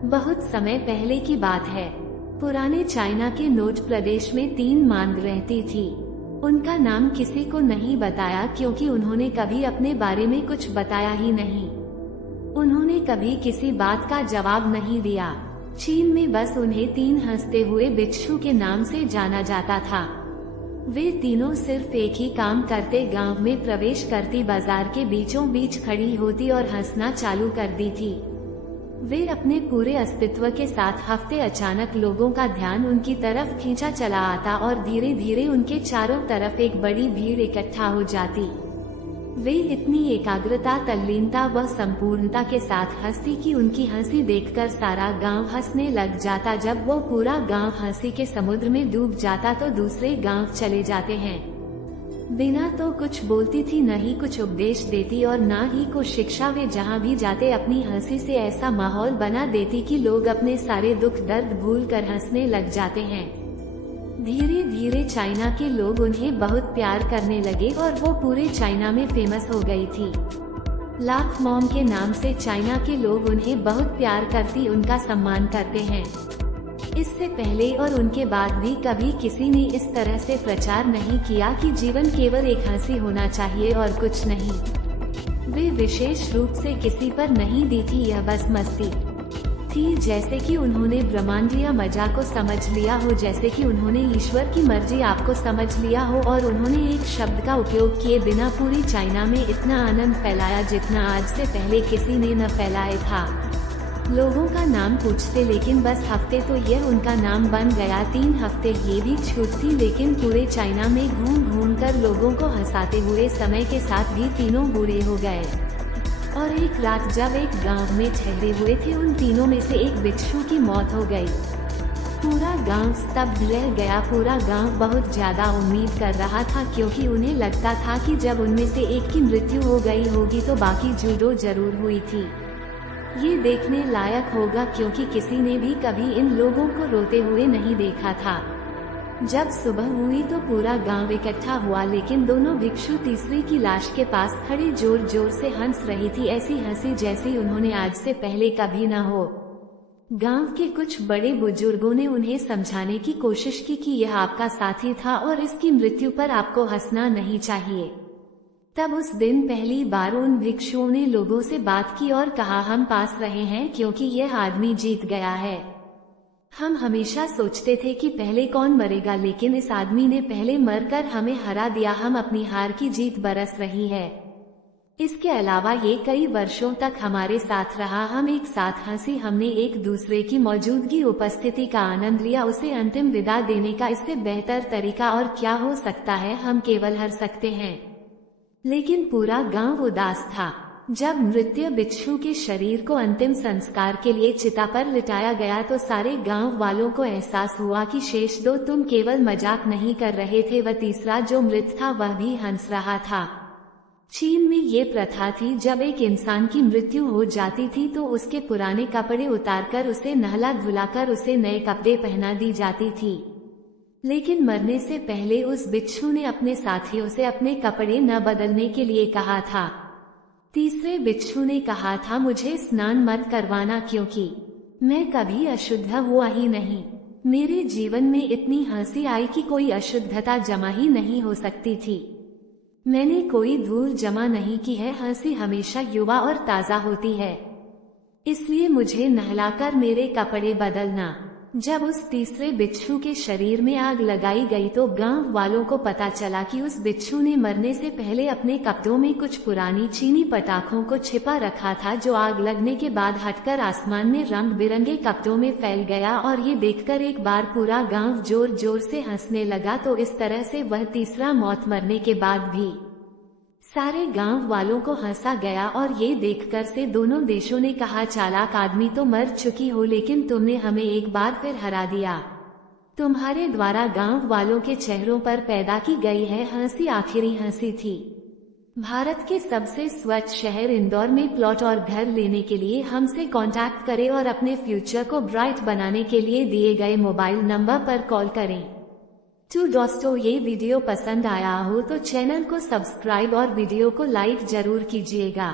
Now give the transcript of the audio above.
बहुत समय पहले की बात है। पुराने चाइना के नोट प्रदेश में 3 मांग रहती थी। उनका नाम किसी को नहीं बताया क्योंकि उन्होंने कभी अपने बारे में कुछ बताया ही नहीं। उन्होंने कभी किसी बात का जवाब नहीं दिया। चीन में बस उन्हें 3 हंसते हुए बिच्छू के नाम से जाना जाता था। वे तीनों सिर्फ एक ही काम करते, गांव में प्रवेश करती, बाजार के बीचों बीच खड़ी होती और हंसना चालू कर दी थी। वे अपने पूरे अस्तित्व के साथ हफ्ते अचानक लोगों का ध्यान उनकी तरफ खींचा चला आता और धीरे धीरे उनके चारों तरफ एक बड़ी भीड़ इकट्ठा हो जाती। वे इतनी एकाग्रता, तल्लीनता व संपूर्णता के साथ हंसती कि उनकी हंसी देखकर सारा गांव हंसने लग जाता। जब वो पूरा गांव हंसी के समुद्र में डूब जाता तो दूसरे गांव चले जाते हैं। बिना तो कुछ बोलती थी, न ही कुछ उपदेश देती और न ही कुछ शिक्षा। वे जहाँ भी जाते अपनी हंसी से ऐसा माहौल बना देती कि लोग अपने सारे दुख दर्द भूलकर हंसने लग जाते हैं। धीरे धीरे चाइना के लोग उन्हें बहुत प्यार करने लगे और वो पूरे चाइना में फेमस हो गई थी। लाख मॉम के नाम से चाइना के लोग उन्हें बहुत प्यार करती, उनका सम्मान करते हैं। इससे पहले और उनके बाद भी कभी किसी ने इस तरह से प्रचार नहीं किया कि जीवन केवल एक हंसी होना चाहिए और कुछ नहीं। वे विशेष रूप से किसी पर नहीं दी थी, यह बस मस्ती थी। जैसे कि उन्होंने ब्रह्मांडीय मजाक को समझ लिया हो, जैसे कि उन्होंने ईश्वर की मर्जी आपको समझ लिया हो और उन्होंने एक शब्द का उपयोग किए बिना पूरी चाइना में इतना आनंद फैलाया जितना आज से पहले किसी ने न फैलाया था। लोगों का नाम पूछते, लेकिन बस हफ्ते तो यह उनका नाम बन गया। 3 हफ्ते ये भी छूट थी, लेकिन पूरे चाइना में घूम घूम कर लोगों को हंसाते हुए समय के साथ भी तीनों बूढ़े हो गए। और एक रात जब एक गांव में ठहरे हुए थे, उन तीनों में से एक बिच्छू की मौत हो गई। पूरा गांव स्तब्ध रह गया। पूरा गांव बहुत ज्यादा उम्मीद कर रहा था क्योंकि उन्हें लगता था कि जब उनमें से एक की मृत्यु हो गई होगी तो बाकी जूडो जरूर हुई थी। ये देखने लायक होगा क्योंकि किसी ने भी कभी इन लोगों को रोते हुए नहीं देखा था। जब सुबह हुई तो पूरा गांव इकट्ठा हुआ, लेकिन दोनों भिक्षु तीसरी की लाश के पास खड़ी जोर जोर से हंस रही थी, ऐसी हंसी जैसी उन्होंने आज से पहले कभी न हो। गांव के कुछ बड़े बुजुर्गों ने उन्हें समझाने की कोशिश की कि यह आपका साथी था और इसकी मृत्यु पर आपको हंसना नहीं चाहिए। तब उस दिन पहली बार उन भिक्षुओं ने लोगों से बात की और कहा, हम पास रहे हैं क्योंकि यह आदमी जीत गया है। हम हमेशा सोचते थे कि पहले कौन मरेगा, लेकिन इस आदमी ने पहले मरकर हमें हरा दिया। हम अपनी हार की जीत बरस रही है। इसके अलावा ये कई वर्षों तक हमारे साथ रहा, हम एक साथ हंसी, हमने एक दूसरे की मौजूदगी, उपस्थिति का आनंद लिया। उसे अंतिम विदा देने का इससे बेहतर तरीका और क्या हो सकता है। हम केवल हर सकते हैं। लेकिन पूरा गांव उदास था। जब मृत्यु बिच्छू के शरीर को अंतिम संस्कार के लिए चिता पर लिटाया गया तो सारे गांव वालों को एहसास हुआ कि शेष 2 तुम केवल मजाक नहीं कर रहे थे, वह तीसरा जो मृत था वह भी हंस रहा था। चीन में ये प्रथा थी, जब एक इंसान की मृत्यु हो जाती थी तो उसके पुराने कपड़े उतारकर उसे नहला धुलाकर उसे नए कपड़े पहना दी जाती थी। लेकिन मरने से पहले उस बिच्छू ने अपने साथियों से अपने कपड़े न बदलने के लिए कहा था। तीसरे बिच्छू ने कहा था, मुझे स्नान मत करवाना क्योंकि मैं कभी अशुद्ध हुआ ही नहीं। मेरे जीवन में इतनी हंसी आई कि कोई अशुद्धता जमा ही नहीं हो सकती थी। मैंने कोई धूल जमा नहीं की है। हंसी हमेशा युवा और ताजा होती है, इसलिए मुझे नहलाकर मेरे कपड़े बदलना। जब उस तीसरे बिच्छू के शरीर में आग लगाई गई तो गांव वालों को पता चला कि उस बिच्छू ने मरने से पहले अपने कपड़ों में कुछ पुरानी चीनी पटाखों को छिपा रखा था, जो आग लगने के बाद हटकर आसमान में रंग बिरंगे कपड़ों में फैल गया। और ये देखकर एक बार पूरा गांव जोर जोर से हंसने लगा। तो इस तरह से वह तीसरा मौत मरने के बाद भी सारे गांव वालों को हंसा गया। और ये देखकर से दोनों देशों ने कहा, चालाक आदमी तो मर चुकी हो, लेकिन तुमने हमें एक बार फिर हरा दिया। तुम्हारे द्वारा गांव वालों के चेहरों पर पैदा की गई है हंसी आखिरी हंसी थी। भारत के सबसे स्वच्छ शहर इंदौर में प्लॉट और घर लेने के लिए हमसे कांटेक्ट करें और अपने फ्यूचर को ब्राइट बनाने के लिए दिए गए मोबाइल नंबर पर कॉल करें। तो दोस्तों, ये वीडियो पसंद आया हो तो चैनल को सब्सक्राइब और वीडियो को लाइक जरूर कीजिएगा।